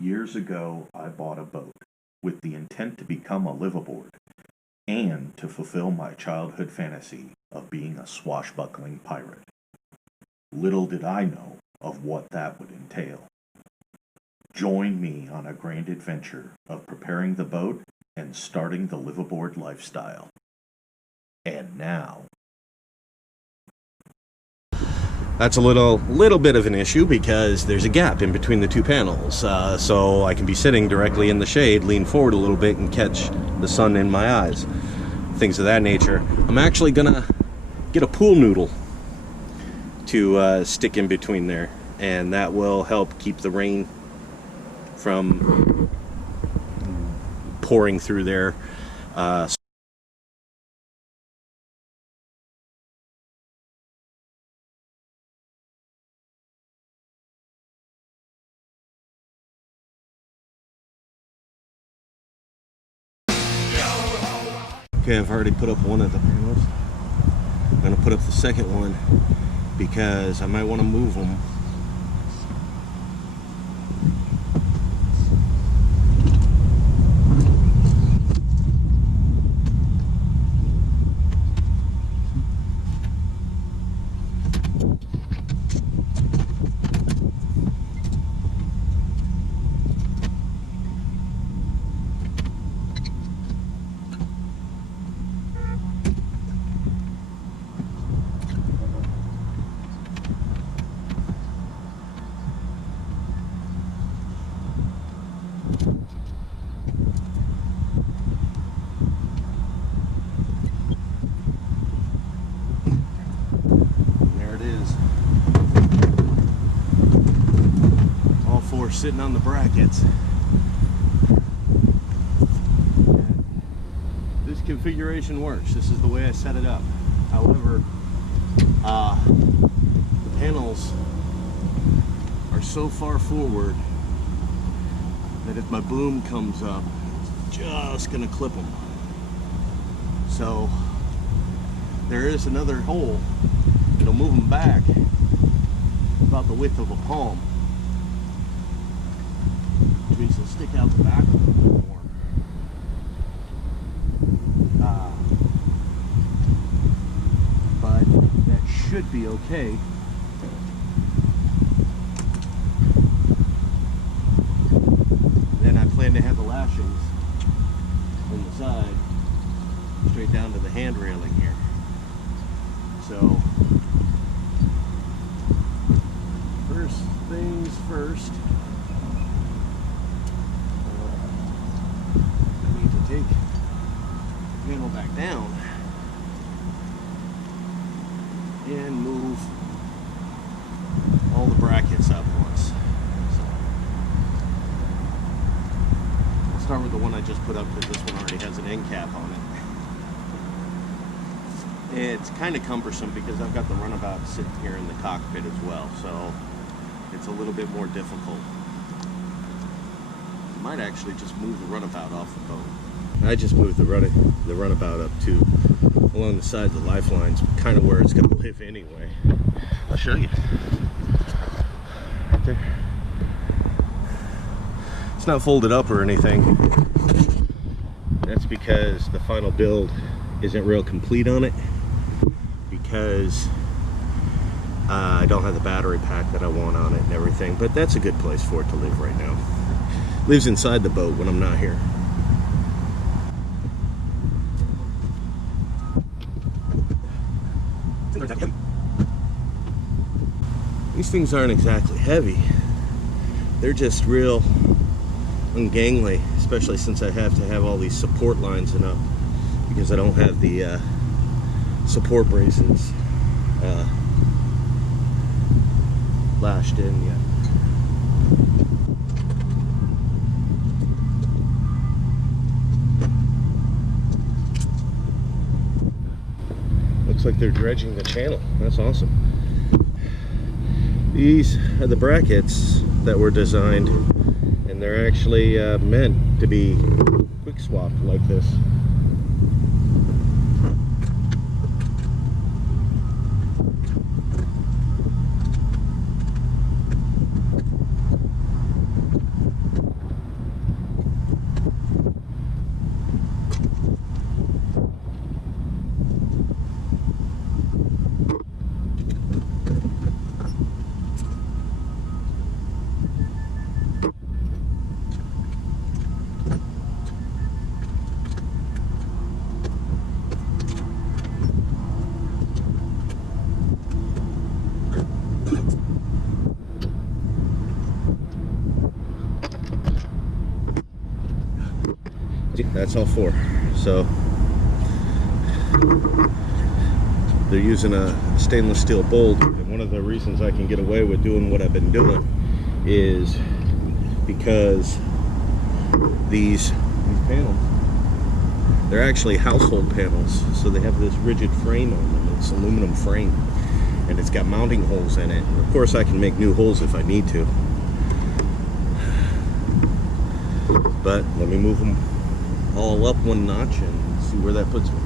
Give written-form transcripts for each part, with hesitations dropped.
Years ago, I bought a boat with the intent to become a liveaboard and to fulfill my childhood fantasy of being a swashbuckling pirate. Little did I know of what that would entail. Join me on a grand adventure of preparing the boat and starting the liveaboard lifestyle. And now... That's a little bit of an issue because there's a gap in between the two panels, so I can be sitting directly in the shade, lean forward a little bit and catch the sun in my eyes, things of that nature. I'm actually gonna get a pool noodle to stick in between there, and that will help keep the rain from pouring through there. Okay, I've already put up one of the panels. I'm going to put up the second one because I might want to move them. Sitting on the brackets. And this configuration works. This is the way I set it up. However, the panels are so far forward that if my boom comes up, it's just gonna clip them. So there is another hole that'll move them back about the width of a palm. Means they'll stick out the back a little bit more. But that should be okay. Then I plan to have the lashings on the side straight down to the hand railing here. So first things first. Take the panel back down and move all the brackets up once. So I'll start with the one I just put up because this one already has an end cap on it. It's kind of cumbersome because I've got the runabout sitting here in the cockpit as well, so it's a little bit more difficult. I might actually just move the runabout off the boat. I just moved the runabout up to along the sides of the lifelines, kind of where it's going to live anyway. I'll show you. Right there. It's not folded up or anything. That's because the final build isn't real complete on it, because I don't have the battery pack that I want on it and everything, but that's a good place for it to live right now. Lives inside the boat when I'm not here. These things aren't exactly heavy. They're just real ungangly, especially since I have to have all these support lines up because I don't have the support braces lashed in yet. Looks like they're dredging the channel. That's awesome. These are the brackets that were designed, and they're actually meant to be quick swapped like this. That's all four. So they're using a stainless steel bolt, and one of the reasons I can get away with doing what I've been doing is because these panels, they're actually household panels, so they have this rigid frame on them. It's aluminum frame, and it's got mounting holes in it. And of course I can make new holes if I need to, but let me move them all up one notch and see where that puts me.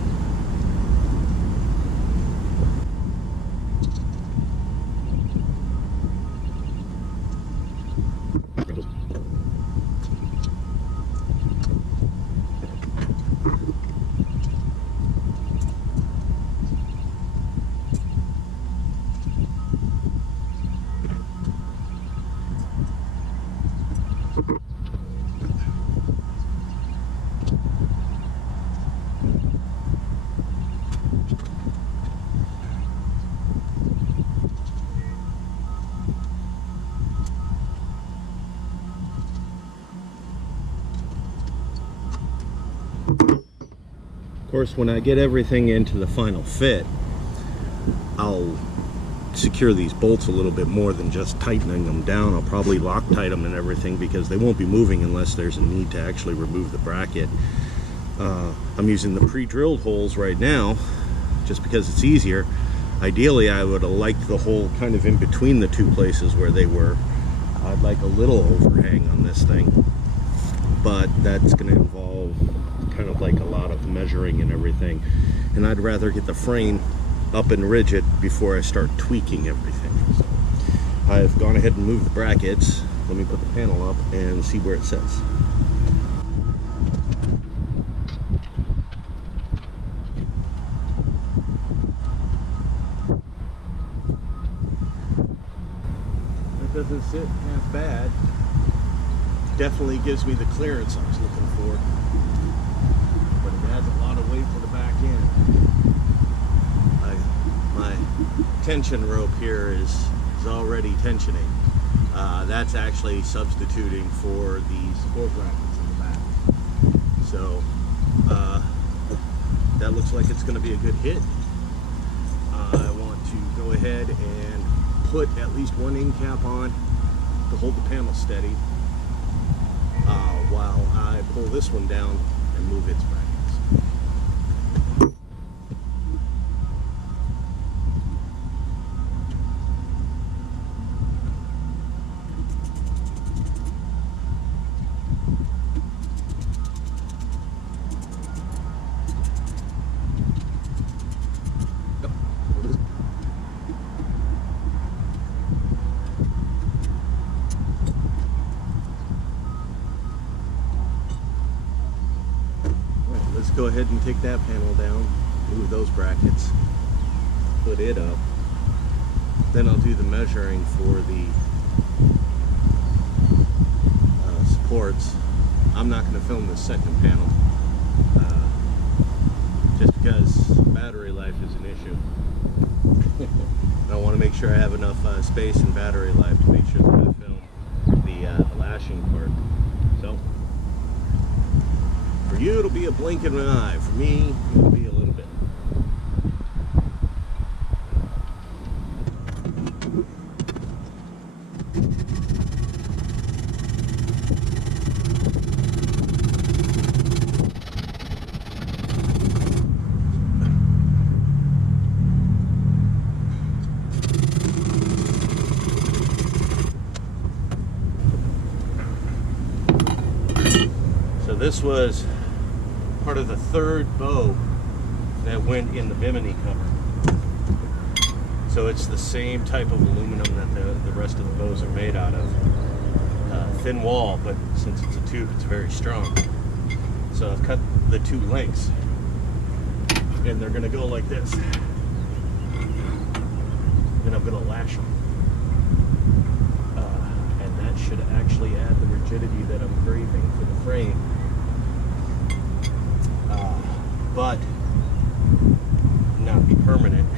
Of course, when I get everything into the final fit, I'll secure these bolts a little bit more than just tightening them down. I'll probably Loctite them and everything, because they won't be moving unless there's a need to actually remove the bracket. I'm using the pre-drilled holes right now just because it's easier. Ideally, I would have liked the hole kind of in between the two places where they were. I'd like a little overhang on this thing, but that's going to involve kind of like a lot of measuring and everything, and I'd rather get the frame up and rigid before I start tweaking everything. So I've gone ahead and moved the brackets. Let me put the panel up and see where it sits. That doesn't sit half bad. Definitely gives me the clearance I was looking for, but it adds a lot of weight to the back end. My tension rope here is already tensioning. That's actually substituting for the support brackets in the back. So that looks like it's going to be a good hit. I want to go ahead and put at least one end cap on to hold the panel steady, while I pull this one down and move its brackets. Go ahead and take that panel down, move those brackets, put it up. Then I'll do the measuring for the supports. I'm not going to film the second panel just because battery life is an issue. I want to make sure I have enough space and battery life to make sure that I film the lashing part. So for you, it'll be a blink of an eye. For me, it'll be a little bit. So this was part of the third bow that went in the bimini cover. So it's the same type of aluminum that the rest of the bows are made out of. Thin wall, but since it's a tube, it's very strong. So I've cut the two lengths, and they're gonna go like this. Then I'm gonna lash them. And that should actually add the rigidity that I'm craving for the frame. But not be permanent,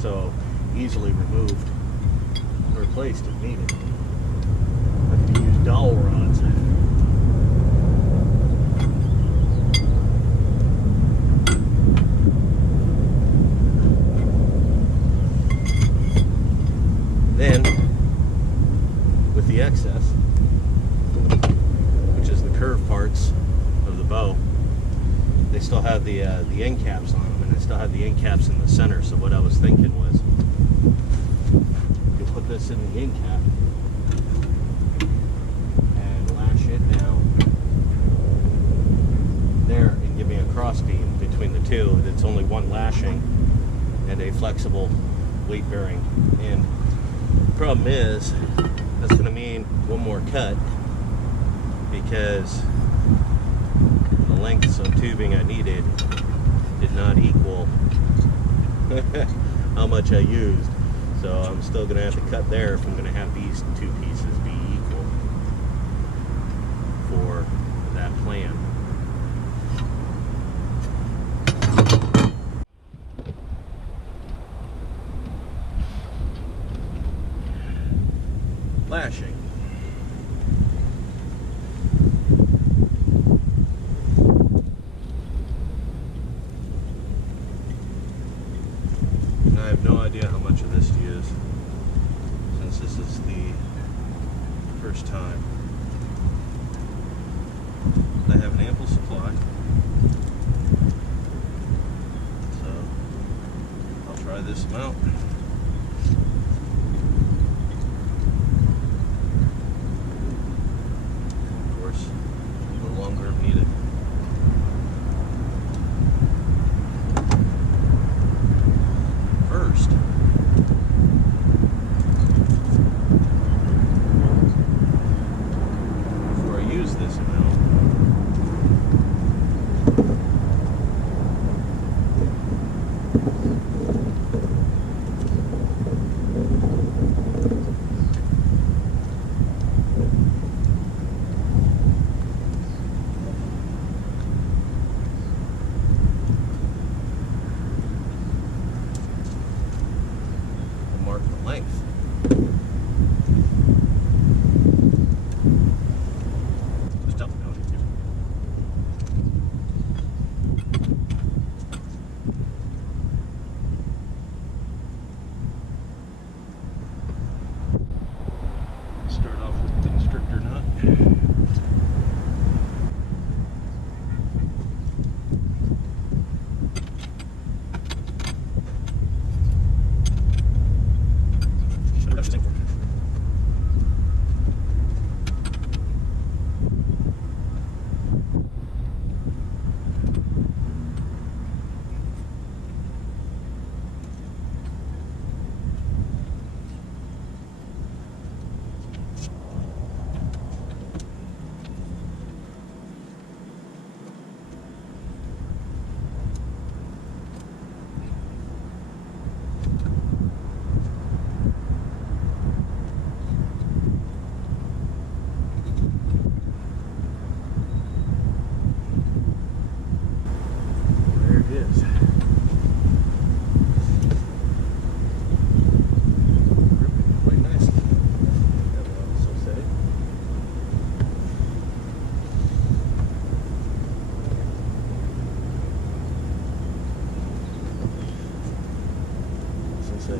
so easily removed and replaced if needed. I have to use dowel rods. fronts of the bow, they still have the end caps on them, and they still have the end caps in the center. So what I was thinking was, you put this in the end cap and lash it down there and give me a cross beam between the two. It's only one lashing and a flexible weight bearing end. The problem is, that's going to mean one more cut, because the lengths of tubing I needed did not equal how much I used. So I'm still going to have to cut there if I'm going to have these two pieces be equal for that plan. Lashing. And I have no idea how much of this to use, since this is the first time. I have an ample supply, so I'll try this amount.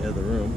Of the room.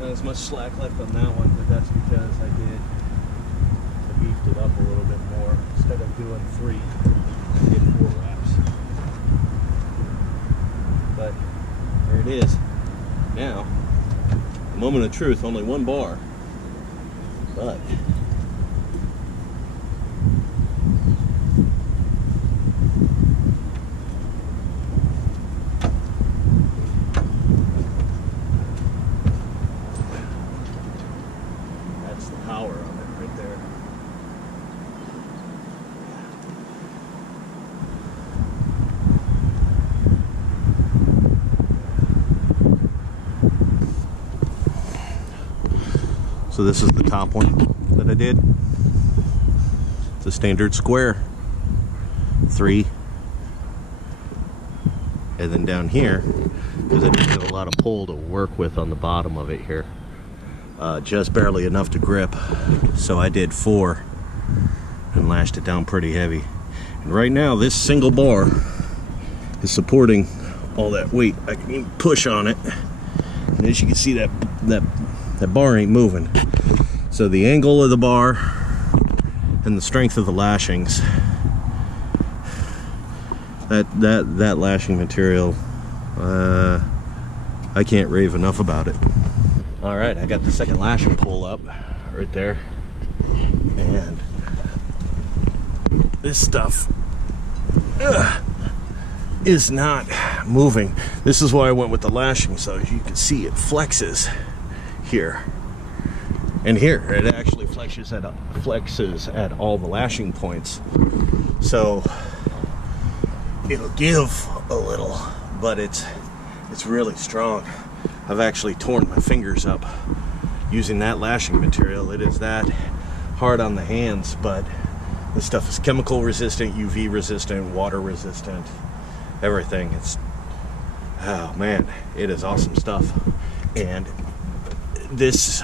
Not as much slack left on that one, but that's because I beefed it up a little bit more. Instead of doing 3, I did 4 wraps. But there it is. Now, a moment of truth, only 1 bar. But So this is the top one that I did. It's a standard square, 3. And then down here, because I needed a lot of pull to work with on the bottom of it here, just barely enough to grip, so I did 4 and lashed it down pretty heavy. And right now this single bar is supporting all that weight. I can even push on it, and as you can see, that bar ain't moving. So the angle of the bar and the strength of the lashings, that lashing material, I can't rave enough about it. All right, I got the second lashing pole up right there, and this stuff is not moving. This is why I went with the lashing, so as you can see, it flexes here and here. It actually flexes at all the lashing points, so it'll give a little, but it's really strong. I've actually torn my fingers up using that lashing material. It is that hard on the hands, but this stuff is chemical resistant, UV resistant, water resistant, everything. It's, oh man, it is awesome stuff. And this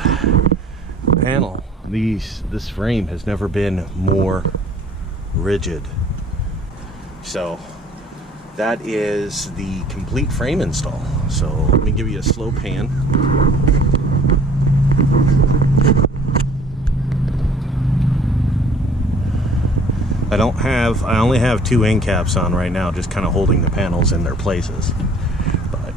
panel, this frame has never been more rigid. So that is the complete frame install. So let me give you a slow pan. I only have 2 end caps on right now, just kind of holding the panels in their places. But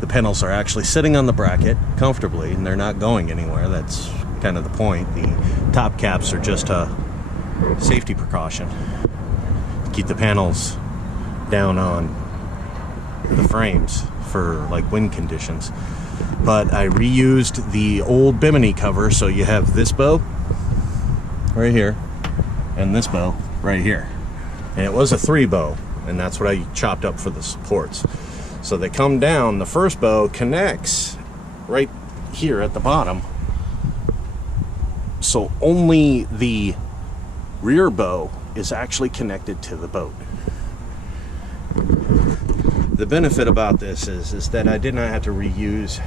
the panels are actually sitting on the bracket comfortably, and they're not going anywhere. That's kind of the point. The top caps are just a safety precaution to keep the panels down on the frames for like wind conditions. But I reused the old bimini cover, so you have this bow right here and this bow right here, and it was a 3 bow, and that's what I chopped up for the supports. So they come down, the first bow connects right here at the bottom, so only the rear bow is actually connected to the boat. The benefit about this is that I did not have to reuse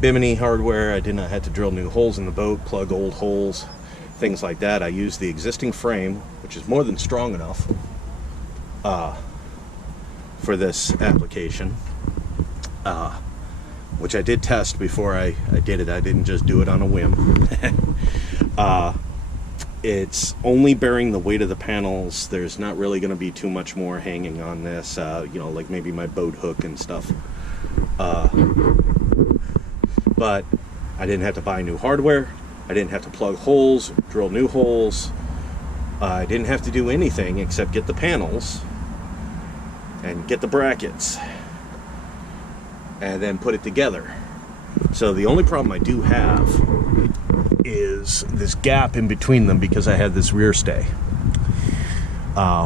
bimini hardware. I did not have to drill new holes in the boat, plug old holes, things like that. I used the existing frame, which is more than strong enough for this application, which I did test before I did it. I didn't just do it on a whim. It's only bearing the weight of the panels. There's not really going to be too much more hanging on this, you know, like maybe my boat hook and stuff. But I didn't have to buy new hardware. I didn't have to plug holes, drill new holes. I didn't have to do anything except get the panels and get the brackets and then put it together. So the only problem I do have is this gap in between them, because I had this rear stay,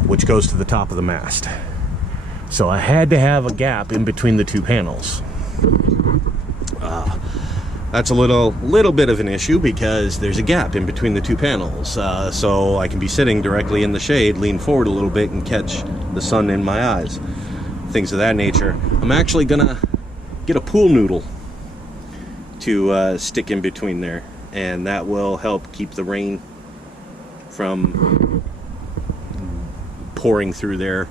which goes to the top of the mast. So I had to have a gap in between the 2 panels. That's a little bit of an issue, because there's a gap in between the 2 panels. So I can be sitting directly in the shade, lean forward a little bit, and catch the sun in my eyes. Things of that nature. I'm actually gonna get a pool noodle to stick in between there, and that will help keep the rain from pouring through there.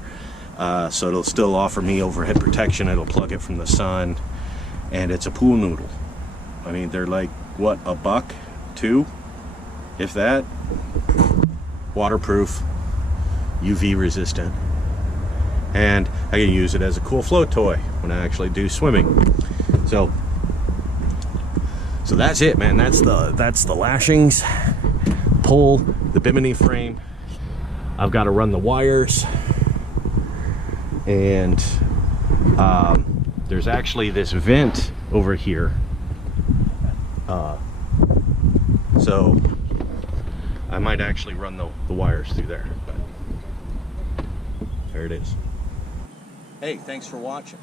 So it'll still offer me overhead protection. It'll plug it from the sun, and it's a pool noodle. I mean, they're like, what, $1, $2, if that. Waterproof, UV resistant, and I can use it as a cool float toy when I actually do swimming. So that's it, man. That's the lashings, pull, the bimini frame. I've got to run the wires, and there's actually this vent over here. So I might actually run the wires through there, but there it is. Hey, thanks for watching.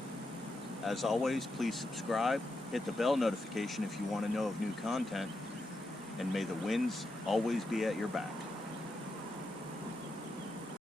As always, please subscribe, Hit the bell notification if you want to know of new content, and may the winds always be at your back.